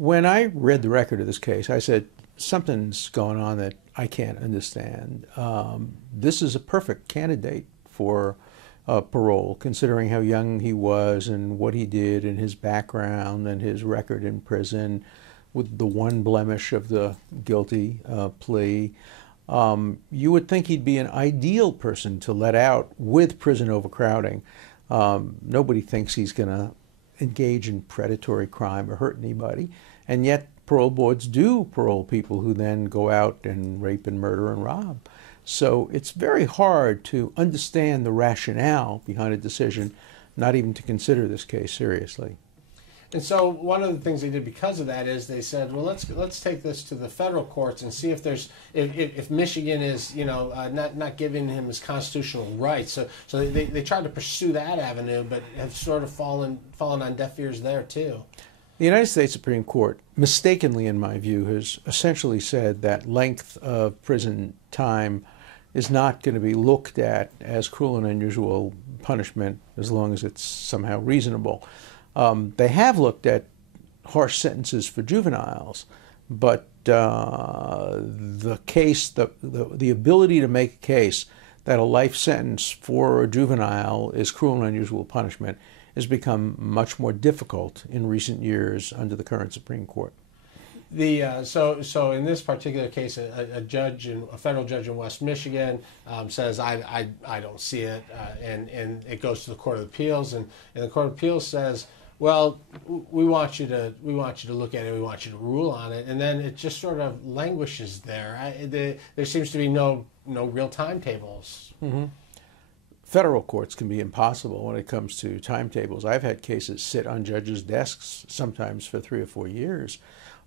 When I read the record of this case, I said, something's going on that I can't understand. This is a perfect candidate for parole, considering how young he was and what he did and his background and his record in prison, with the one blemish of the guilty plea. You would think he'd be an ideal person to let out with prison overcrowding. Nobody thinks he's going to engage in predatory crime or hurt anybody, and yet parole boards do parole people who then go out and rape and murder and rob. So it's very hard to understand the rationale behind a decision not even to consider this case seriously. And so one of the things they did because of that is they said, well, let's take this to the federal courts and see if Michigan is not giving him his constitutional rights. So they tried to pursue that avenue, but have sort of fallen on deaf ears there too. The United States Supreme Court, mistakenly in my view, has essentially said that length of prison time is not going to be looked at as cruel and unusual punishment as long as it's somehow reasonable. They have looked at harsh sentences for juveniles, but the ability to make a case that a life sentence for a juvenile is cruel and unusual punishment has become much more difficult in recent years under the current Supreme Court. So in this particular case, a federal judge in West Michigan says I don't see it, and it goes to the Court of Appeals, and the Court of Appeals says, well, we want you to look at it, we want you to rule on it, and then it just sort of languishes there. There seems to be no real timetables. Mm-hmm. Federal courts can be impossible when it comes to timetables. I've had cases sit on judges' desks sometimes for 3 or 4 years.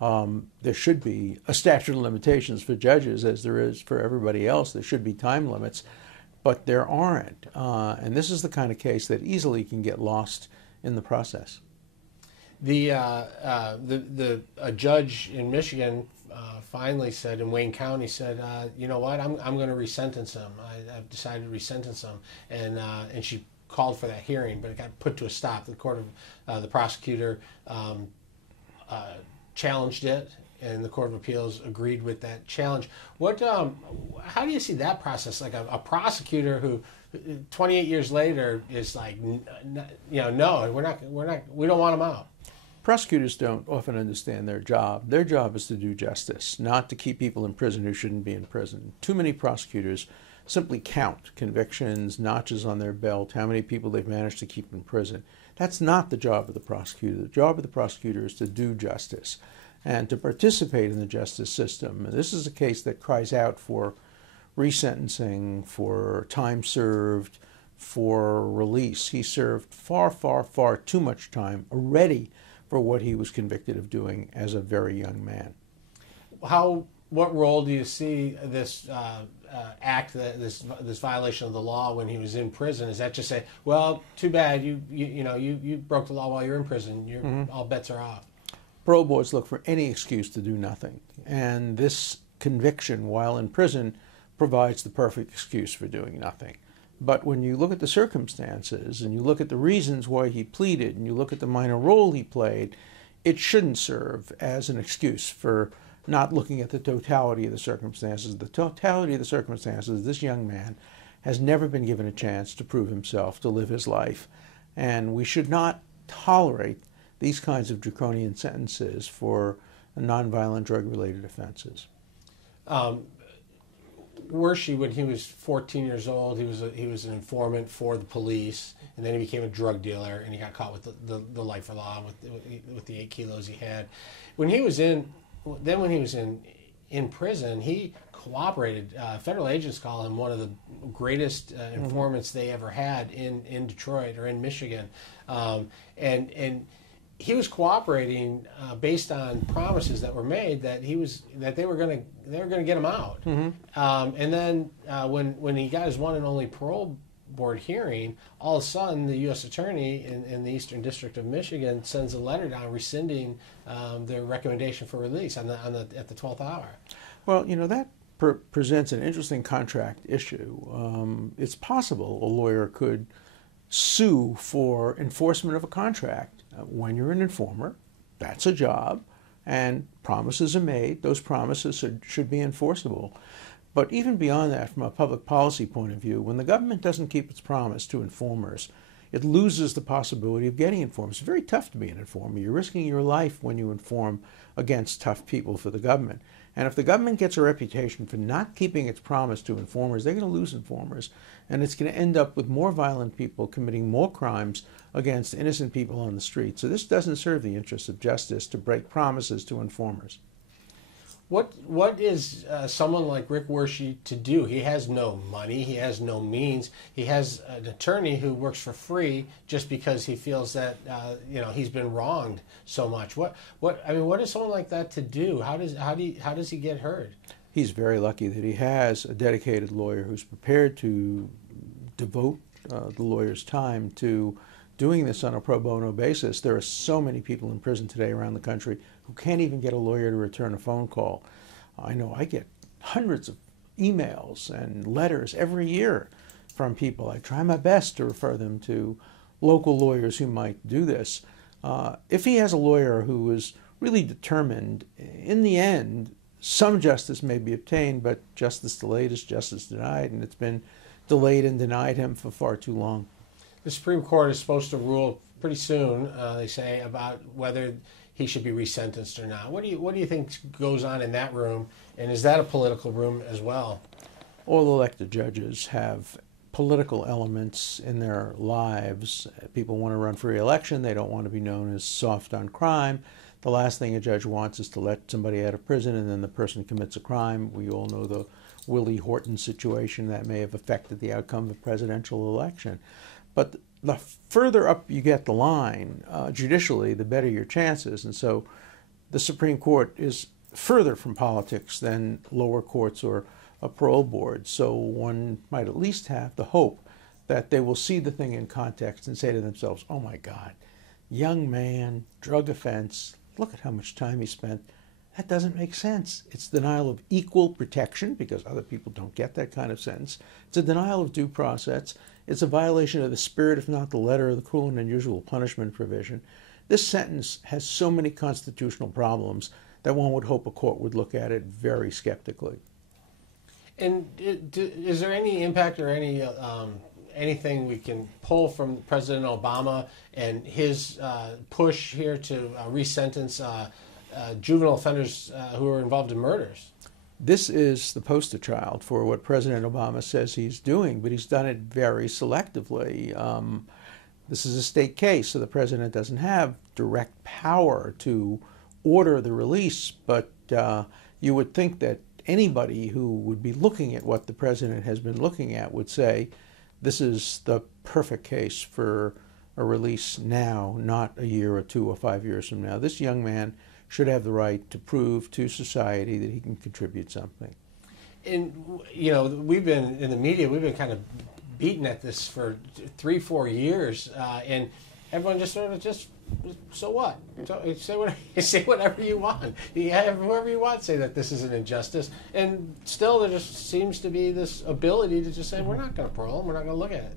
There should be a statute of limitations for judges, as there is for everybody else. There should be time limits, but there aren't. And this is the kind of case that easily can get lost in the process. A judge in Michigan finally said, in Wayne County, said, you know what, I'm going to resentence him. I've decided to resentence him, and she called for that hearing, but it got put to a stop. The prosecutor challenged it, and the Court of Appeals agreed with that challenge. How do you see that process? Like a prosecutor who 28 years later is like, no, we don't want him out. Prosecutors don't often understand their job. Their job is to do justice, not to keep people in prison who shouldn't be in prison. Too many prosecutors simply count convictions, notches on their belt, how many people they've managed to keep in prison. That's not the job of the prosecutor. The job of the prosecutor is to do justice and to participate in the justice system. And this is a case that cries out for resentencing, for time served, for release. He served far, far, far too much time already for what he was convicted of doing as a very young man. What role do you see this this violation of the law when he was in prison? Is that just say, well, too bad, you broke the law while you're in prison, all bets are off? Parole boards look for any excuse to do nothing, and this conviction while in prison provides the perfect excuse for doing nothing. But when you look at the circumstances and you look at the reasons why he pleaded and you look at the minor role he played, it shouldn't serve as an excuse for not looking at the totality of the circumstances. The totality of the circumstances, this young man has never been given a chance to prove himself, to live his life. And we should not tolerate these kinds of draconian sentences for nonviolent drug-related offenses. Wershey, when he was 14 years old, he was an informant for the police, and then he became a drug dealer, and he got caught with the lifer law with the 8 kilos he had. When he was in prison, he cooperated. Federal agents call him one of the greatest informants they ever had in Detroit or in Michigan, and he was cooperating based on promises that were made that they were going to get him out. And then when he got his one and only parole board hearing, all of a sudden the U.S. Attorney in the Eastern District of Michigan sends a letter down rescinding their recommendation for release at the 12th hour. Well, that presents an interesting contract issue. It's possible a lawyer could sue for enforcement of a contract. When you're an informer, that's a job, and promises are made. Those promises should be enforceable. But even beyond that, from a public policy point of view, when the government doesn't keep its promise to informers, it loses the possibility of getting informed. It's very tough to be an informer. You're risking your life when you inform against tough people for the government. And if the government gets a reputation for not keeping its promise to informers, they're going to lose informers. And it's going to end up with more violent people committing more crimes against innocent people on the street. So this doesn't serve the interests of justice to break promises to informers. What is someone like Rick Wershey to do? He has no money. He has no means. He has an attorney who works for free just because he feels that he's been wronged so much. What is someone like that to do? How does he get heard? He's very lucky that he has a dedicated lawyer who's prepared to devote the lawyer's time to doing this on a pro bono basis. There are so many people in prison today around the country who can't even get a lawyer to return a phone call. I know I get hundreds of emails and letters every year from people. I try my best to refer them to local lawyers who might do this. If he has a lawyer who is really determined, in the end, some justice may be obtained, but justice delayed is justice denied, and it's been delayed and denied him for far too long. The Supreme Court is supposed to rule pretty soon, they say, about whether he should be resentenced or not. What do you think goes on in that room, and is that a political room as well? All elected judges have political elements in their lives. People want to run for re-election. They don't want to be known as soft on crime. The last thing a judge wants is to let somebody out of prison and then the person commits a crime. We all know the Willie Horton situation that may have affected the outcome of a presidential election. But the further up you get the line judicially, the better your chances. And so the Supreme Court is further from politics than lower courts or a parole board. So one might at least have the hope that they will see the thing in context and say to themselves, oh my God, young man, drug offense, look at how much time he spent. That doesn't make sense. It's denial of equal protection because other people don't get that kind of sentence. It's a denial of due process. It's a violation of the spirit, if not the letter, of the cruel and unusual punishment provision. This sentence has so many constitutional problems that one would hope a court would look at it very skeptically. And is there any impact or anything we can pull from President Obama and his push here to resentence juvenile offenders who are involved in murders? This is the poster child for what President Obama says he's doing, but he's done it very selectively. This is a state case, so the president doesn't have direct power to order the release, but you would think that anybody who would be looking at what the president has been looking at would say, this is the perfect case for a release now, not a year or 2 or 5 years from now. This young man should have the right to prove to society that he can contribute something. And, we've been, in the media, we've been kind of beaten at this for 3-4 years, and everyone just sort of so what? Say whatever you want. You have whoever you want say that this is an injustice, and still there just seems to be this ability to just say, we're not going to parole him, we're not going to look at it.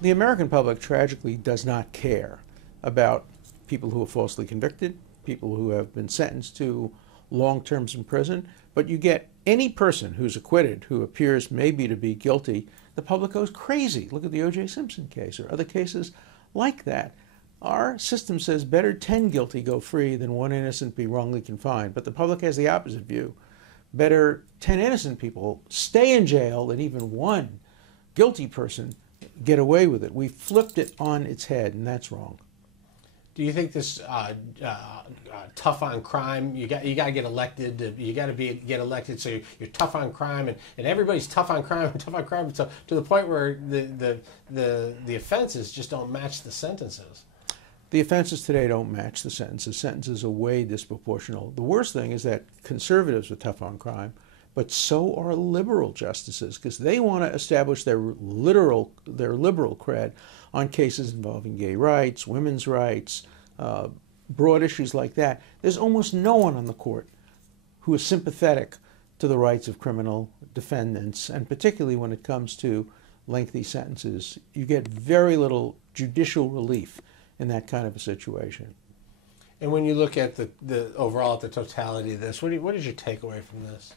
The American public tragically does not care about people who are falsely convicted, people who have been sentenced to long terms in prison, but you get any person who's acquitted who appears maybe to be guilty, the public goes crazy. Look at the O.J. Simpson case or other cases like that. Our system says better 10 guilty go free than 1 innocent be wrongly confined, but the public has the opposite view. Better 10 innocent people stay in jail than even 1 guilty person get away with it. We flipped it on its head, and that's wrong. Do you think this tough on crime? You got to get elected. You got to get elected, so you're tough on crime, and everybody's tough on crime and tough on crime, so to the point where the offenses just don't match the sentences. The offenses today don't match the sentences. Sentences are way disproportional. The worst thing is that conservatives are tough on crime, but so are liberal justices, because they want to establish their liberal cred on cases involving gay rights, women's rights, broad issues like that. There's almost no one on the court who is sympathetic to the rights of criminal defendants, and particularly when it comes to lengthy sentences. You get very little judicial relief in that kind of a situation. And when you look at the overall, at the totality of this, what is your takeaway from this?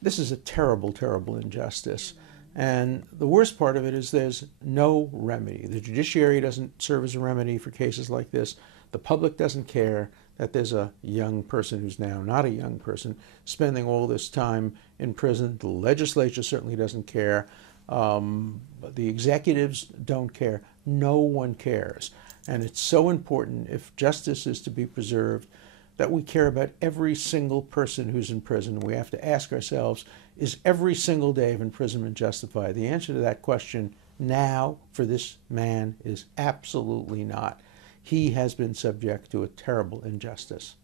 This is a terrible, terrible injustice. And the worst part of it is there's no remedy. The judiciary doesn't serve as a remedy for cases like this. The public doesn't care that there's a young person who's now not a young person spending all this time in prison. The legislature certainly doesn't care. The executives don't care. No one cares. And it's so important, if justice is to be preserved, that we care about every single person who's in prison. We have to ask ourselves, is every single day of imprisonment justified? The answer to that question now for this man is absolutely not. He has been subject to a terrible injustice.